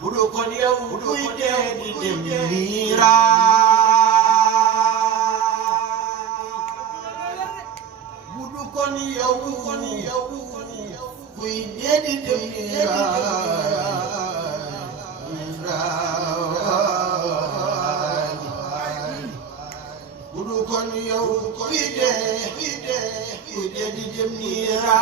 budu kon yow kuy dee di dem niira budu kon yow kuy dee di dem niira budu kon yow kuy dee di dem niira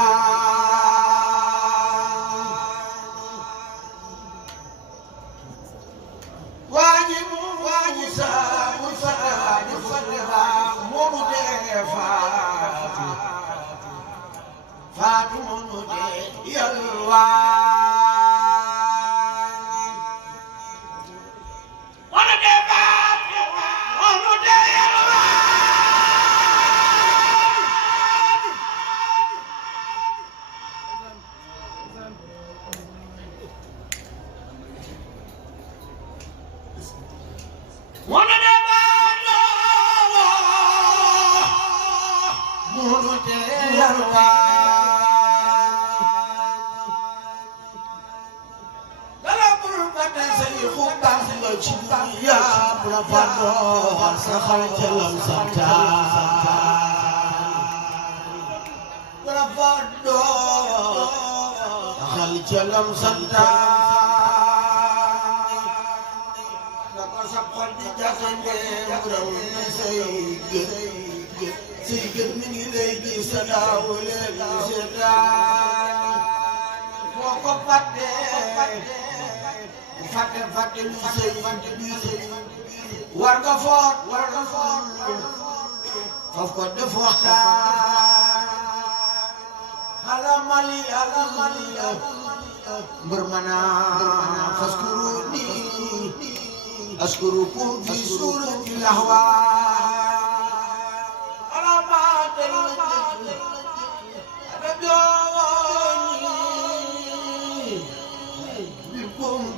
Faatu munu dee yalwaan munu dee faatu munu dee yalwaan munu dee faatu munu dee yalwaan yaa bu la fàttoo sa xarit lam santaan bu la fàttoo sa xarit lam santaan na ko sa xol di jasandee bu raw na say gët mi ngi lay gis sa daaw leen seetaan boo ko fàttee fàtte lu sëy war nga foot faf ko def waxtaan ala mali mbër mana faskuru askurukum fi surati lahwaan ala matel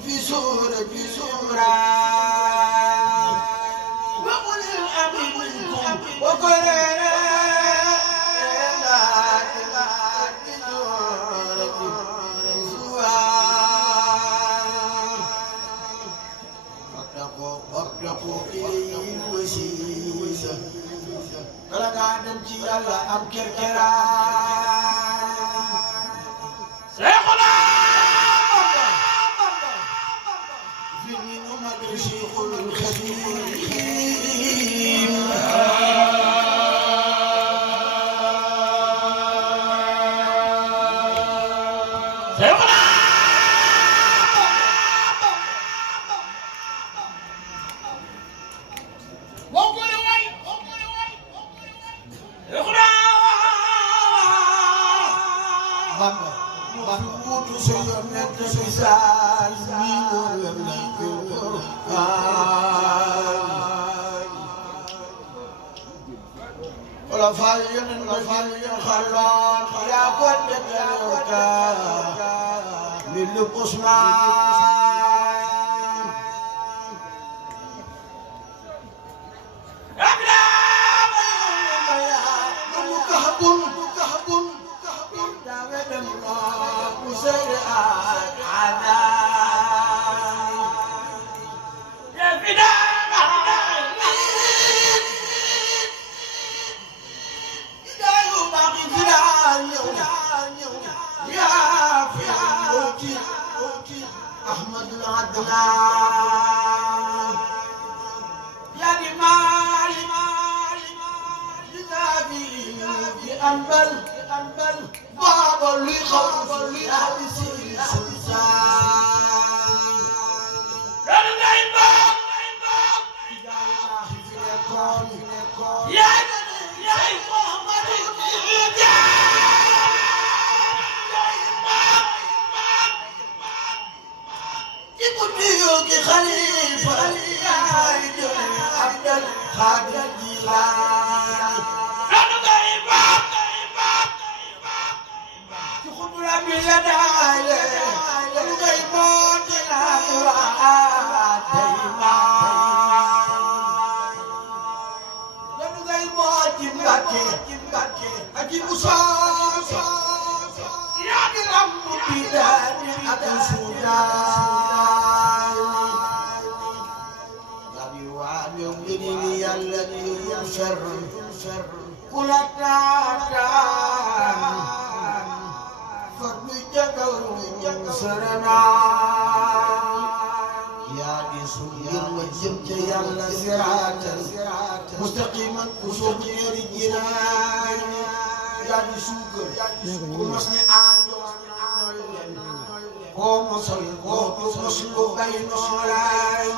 في سورة سمراء وقل الأمر منكم وقل لا تبعد بسورة سواء واتقوا إليه الوسيلة فلا تعلم شيء الله أم كركرا سيقنا شيخ الخديم ولا فاين خلان يا قد يا للقسمان أبرام يا مكهب داود الله مسيئات عذاب يا فداء أحمد العدنان يا بمالي لنبي بأنبل بابا لخوف لأبس السلسان رنو يا محمد خليفة عبد القادر الجيلاني أنا غيبة تخبر بيداي أنا غيبة تلاوات أنا غيبة جمبكي أجي مصاص يا دلم بداني أتسونا kula taataan far bi jagaw saranaan yaa di sun ngir ma jëm ca yàlla siraatal mustaqiman ku soobu ñeeri jinaan yaa di suukar ku mos ne aajo koo mosal koo tu mos lu bay noolaay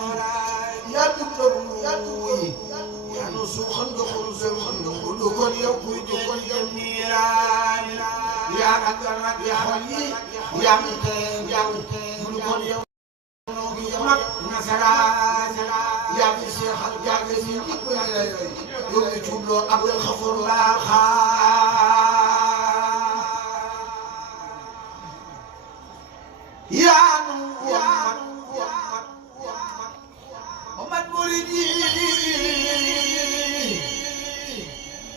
yaa du doom yaa nu suuxal ndoxul du kon yow kuy du kon yow niiraan yaa ragal rag ya xol yi yaa ngi teen du kon yow noo gi mag nasaraan yaa ngi seexal yaa ngi si ñëpp lay yow mi tuubloo Abdul Xafoor yaa nu Muhammad Muridi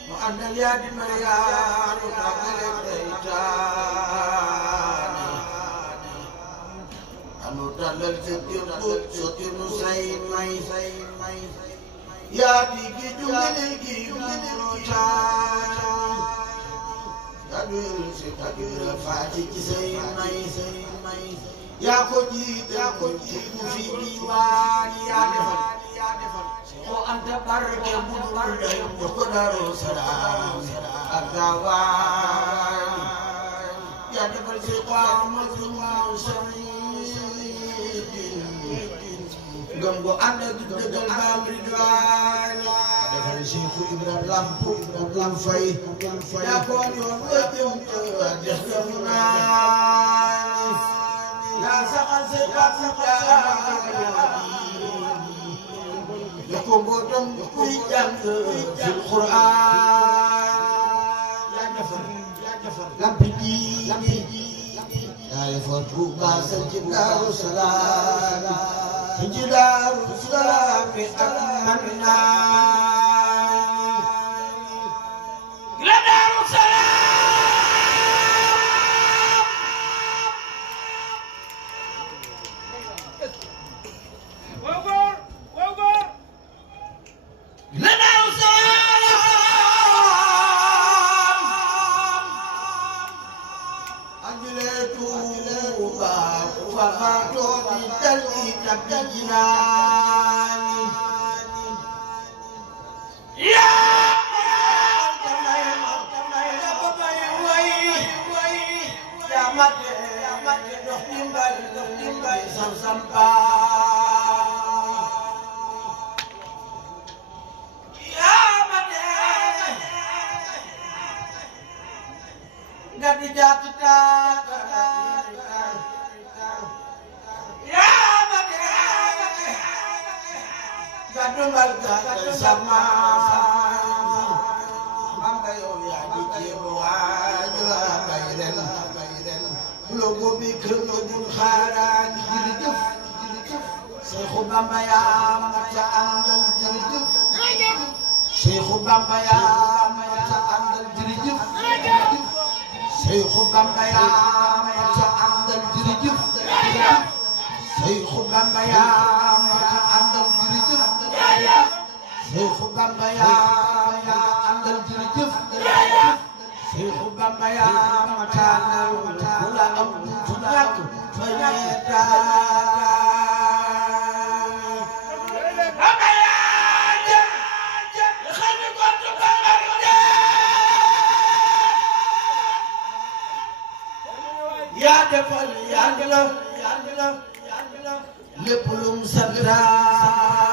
mu àndal yaa di Mariyaanu tàggale deytaani anu tàllal sa tirbut sotti nu say may yaa di gi junganel gi muutaan yaa du yël si tàggale faati ci say may yaa ko jiitu fi diwaan yaa defal ko anta barke bu day ko Daaru Salaam ak Gaawaan yaa defal si Ahmadu Samidin gëm go ànd ak dëggal baam Ridwaan yaa defal Cheikh Ibrahima Lampu Lam Fay yaa ko yoon wa jëm def naa yaa saxal say ko mbootam kuy jàng fil Qur'aan yaa defar lampi diine yaa defar Tuuba ci Daaru Salaam ci Daaru Salaam ak Mannaan la Daaru Salaam yaa defal yaa ngi la lépp lum santaan